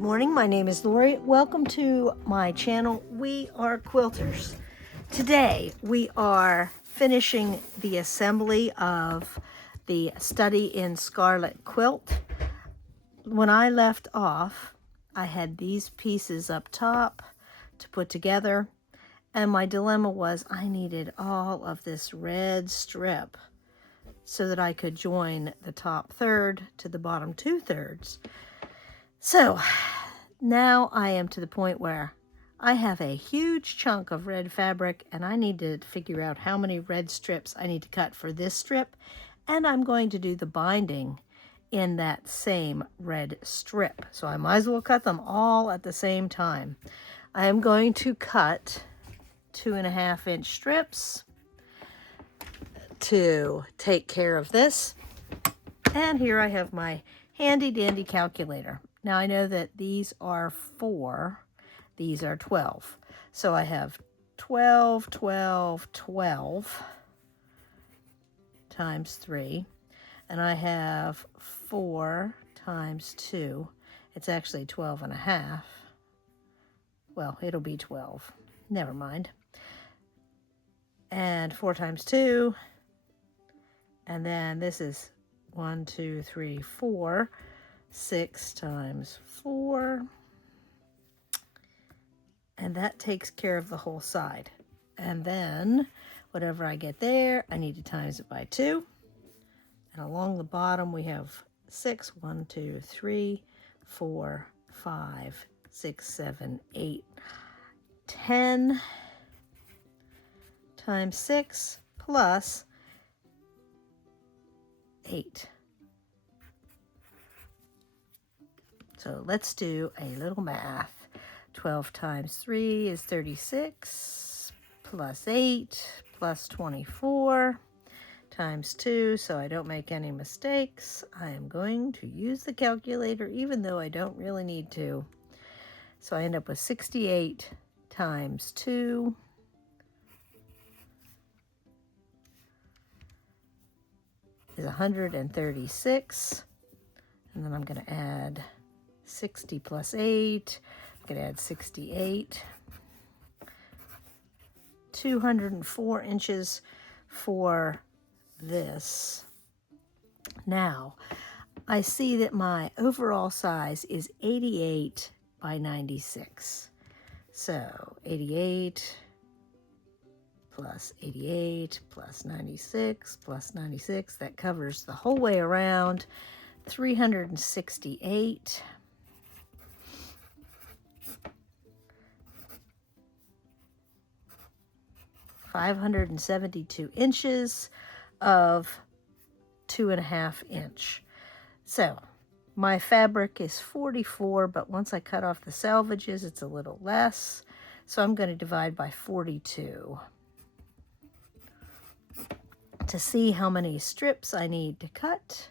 morning. My name is Lori. Welcome to my channel. We are quilters. Today we are finishing the assembly of the Study in Scarlet quilt. When I left off, I had these pieces up top to put together, and my dilemma was I needed all of this red strip so that I could join the top third to the bottom 2/3. So now I am to the point where I have a huge chunk of red fabric and I need to figure out how many red strips I need to cut for this strip, and I'm going to do the binding in that same red strip. So I might as well cut them all at the same time. I am going to cut 2.5-inch strips to take care of this. And here I have my handy dandy calculator. Now I know that these are 4, these are 12. So I have 12, 12, 12 times 3. And I have 4 times 2. It's actually 12.5. Well, it'll be 12. Never mind. And 4 times 2. And then this is 1, 2, 3, 4. 6 times 4, and that takes care of the whole side. And then whatever I get there, I need to times it by 2. And along the bottom we have 6, 1, 2, 3, 4, 5, 6, 7, 8, 10 times 6 plus 8. So let's do a little math. 12 times 3 is 36, plus 8, plus 24, times 2, so I don't make any mistakes. I am going to use the calculator even though I don't really need to. So I end up with 68 times 2. Is 136. And then I'm going to add 60 plus 8, I'm going to add 68. 204 inches for this. Now, I see that my overall size is 88 by 96. So 88 plus 88 plus 96 plus 96, that covers the whole way around. 368. 572 inches of 2.5 inch. So my fabric is 44, but once I cut off the selvages, it's a little less. So I'm going to divide by 42 to see how many strips I need to cut.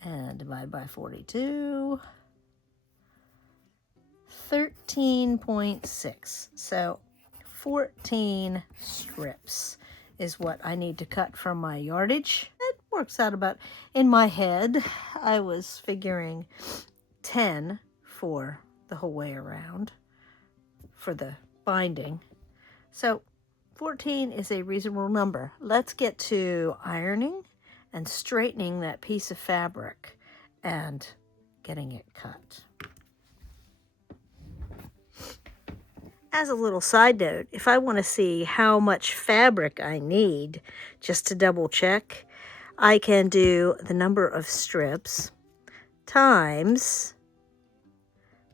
And divide by 42. 13.6. So 14 strips is what I need to cut from my yardage. It works out about, in my head, I was figuring 10 for the whole way around for the binding. So 14 is a reasonable number. Let's get to ironing and straightening that piece of fabric and getting it cut. As a little side note, if I want to see how much fabric I need, just to double check, I can do the number of strips times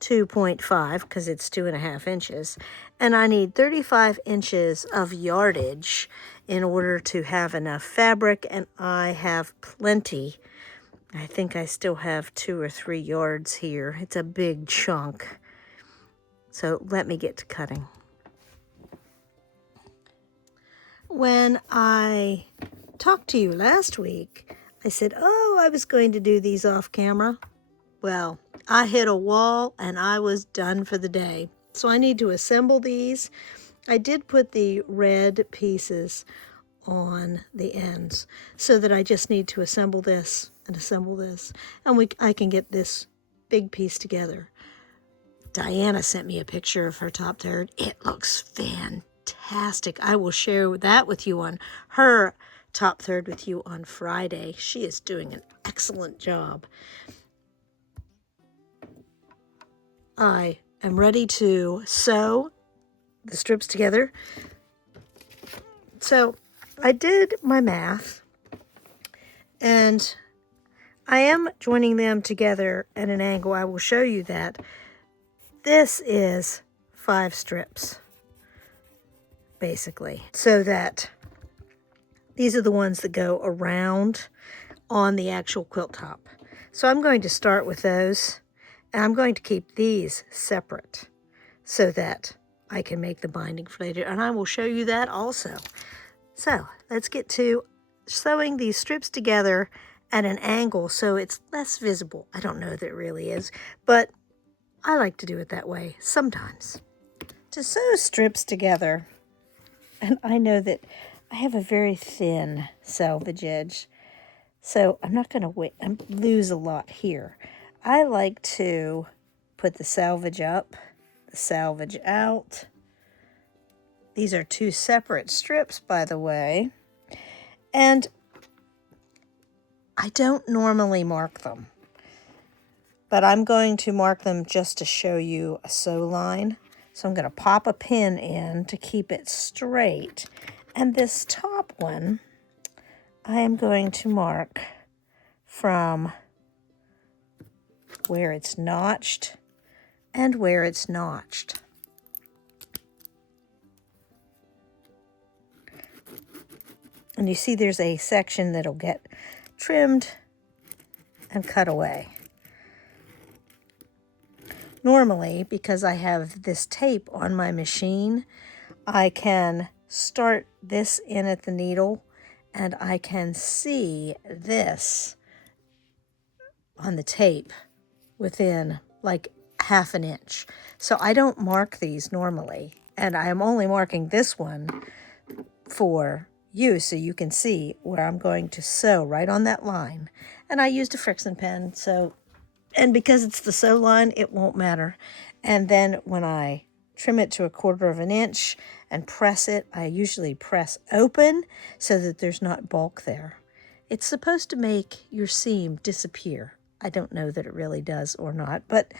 2.5, because it's 2.5 inches, and I need 35 inches of yardage in order to have enough fabric, and I have plenty. I think I still have 2 or 3 yards here. It's a big chunk. So let me get to cutting. When I talked to you last week, I said, oh, I was going to do these off camera. Well, I hit a wall and I was done for the day. So I need to assemble these. I did put the red pieces on the ends, so that I just need to assemble this and assemble this, and I can get this big piece together. Diana sent me a picture of her top third. It looks fantastic. I will share that with you on her top third with you on Friday. She is doing an excellent job. I am ready to sew the strips together. So I did my math, and I am joining them together at an angle. I will show you that. This is 5 strips, basically, so that these are the ones that go around on the actual quilt top. So I'm going to start with those, and I'm going to keep these separate so that I can make the binding for later, and I will show you that also. So let's get to sewing these strips together at an angle so it's less visible. I don't know that it really is, but I like to do it that way sometimes. To sew strips together, and I know that I have a very thin selvage edge, so I'm not going to lose a lot here. I like to put the selvage up, the selvage out. These are 2 separate strips, by the way, and I don't normally mark them, but I'm going to mark them just to show you a sew line. So I'm going to pop a pin in to keep it straight. And this top one, I am going to mark from where it's notched and where it's notched. And you see there's a section that'll get trimmed and cut away. Normally, because I have this tape on my machine, I can start this in at the needle, and I can see this on the tape within like half an inch. So I don't mark these normally, and I am only marking this one for you so you can see where I'm going to sew right on that line. And I used a friction pen, and because it's the sew line, it won't matter. And then when I trim it to 1/4 inch and press it, I usually press open so that there's not bulk there. It's supposed to make your seam disappear. I don't know that it really does or not, but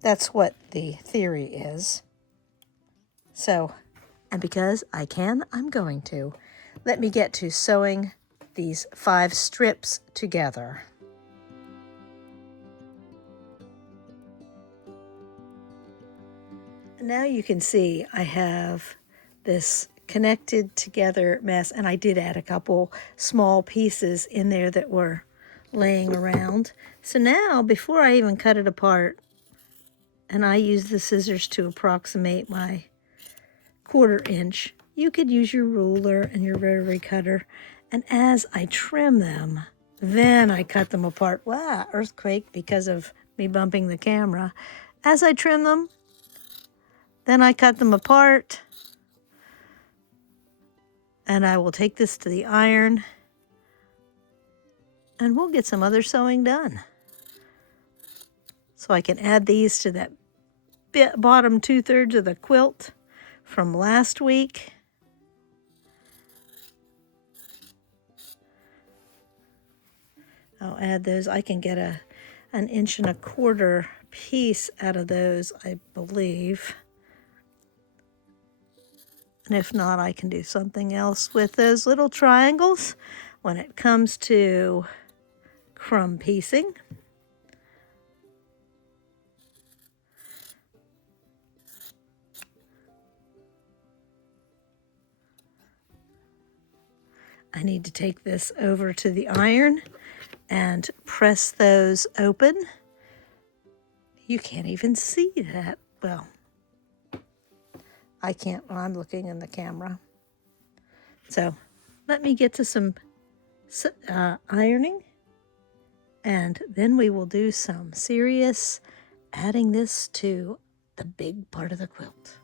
that's what the theory is. So, and because I can, I'm going to. Let me get to sewing these 5 strips together. Now you can see I have this connected together mess, and I did add a couple small pieces in there that were laying around. So now, before I even cut it apart, and I use the scissors to approximate my 1/4 inch, you could use your ruler and your rotary cutter, and as I trim them, then I cut them apart. Wow, earthquake because of me bumping the camera. As I trim them, then I cut them apart, and I will take this to the iron, and we'll get some other sewing done. So I can add these to that bottom 2/3 of the quilt from last week. I'll add those. I can get an 1.25 inch piece out of those, I believe. And if not, I can do something else with those little triangles when it comes to crumb piecing. I need to take this over to the iron and press those open. You can't even see that. Well, I can't when I'm looking in the camera. So let me get to some ironing, and then we will do some serious adding this to the big part of the quilt.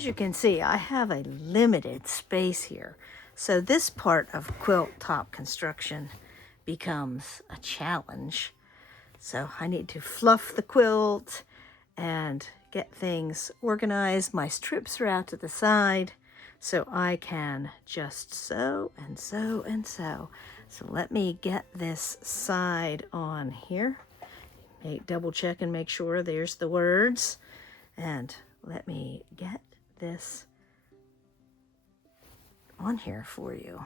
As you can see, I have a limited space here. So this part of quilt top construction becomes a challenge. So I need to fluff the quilt and get things organized. My strips are out to the side, so I can just sew and sew and sew. So let me get this side on here. Double check and make sure there's the words. And let me get this on here for you.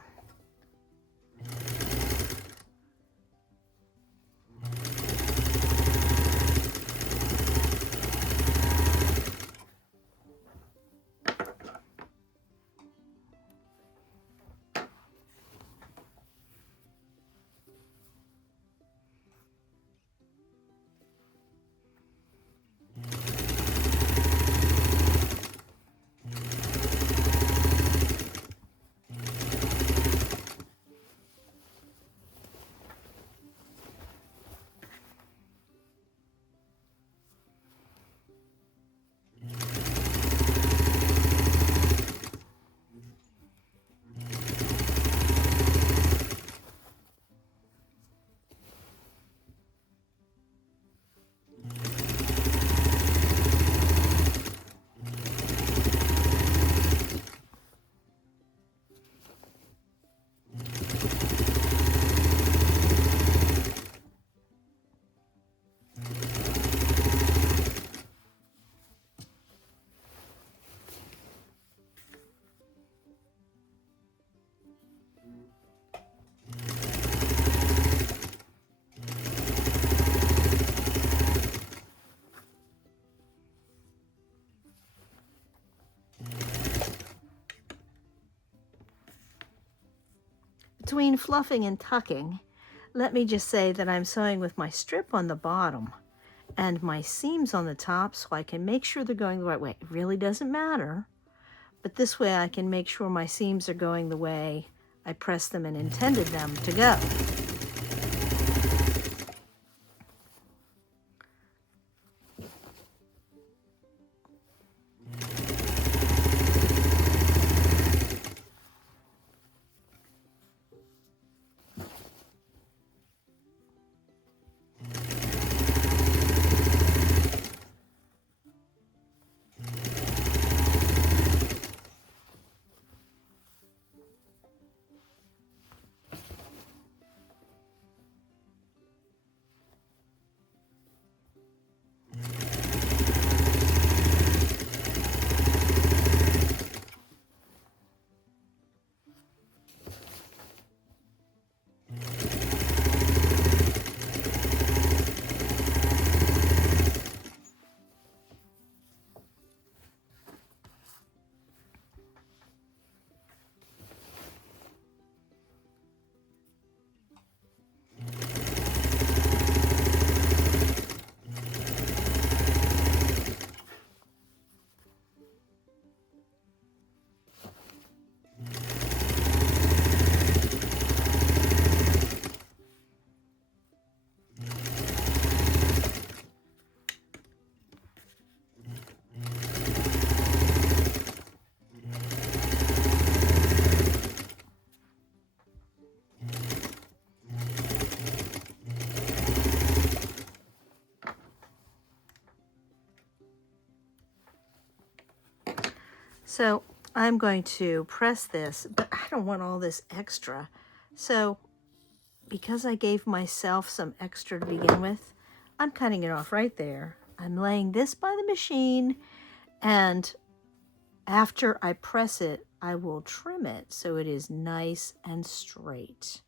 Between fluffing and tucking, let me just say that I'm sewing with my strip on the bottom and my seams on the top so I can make sure they're going the right way. It really doesn't matter, but this way I can make sure my seams are going the way I pressed them and intended them to go. So I'm going to press this, but I don't want all this extra. So because I gave myself some extra to begin with, I'm cutting it off right there. I'm laying this by the machine, and after I press it, I will trim it so it is nice and straight.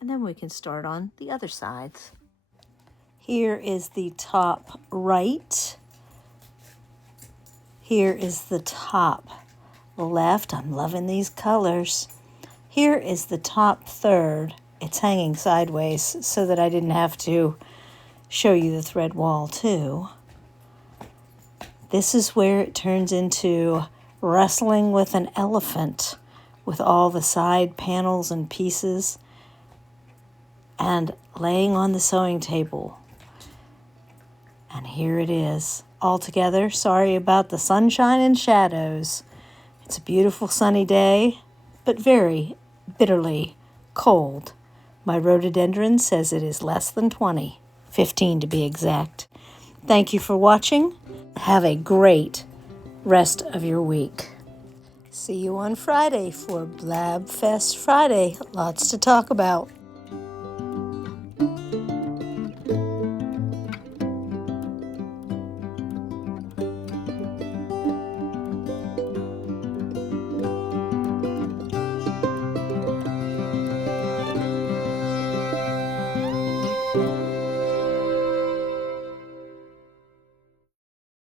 And then we can start on the other sides. Here is the top right. Here is the top left. I'm loving these colors. Here is the top third. It's hanging sideways so that I didn't have to show you the thread wall too. This is where it turns into wrestling with an elephant with all the side panels and pieces and laying on the sewing table. And here it is all together. Sorry about the sunshine and shadows. It's a beautiful sunny day, but very bitterly cold. My rhododendron says it is less than 20, 15 to be exact. Thank you for watching. Have a great rest of your week. See you on Friday for Blabfest Friday. Lots to talk about.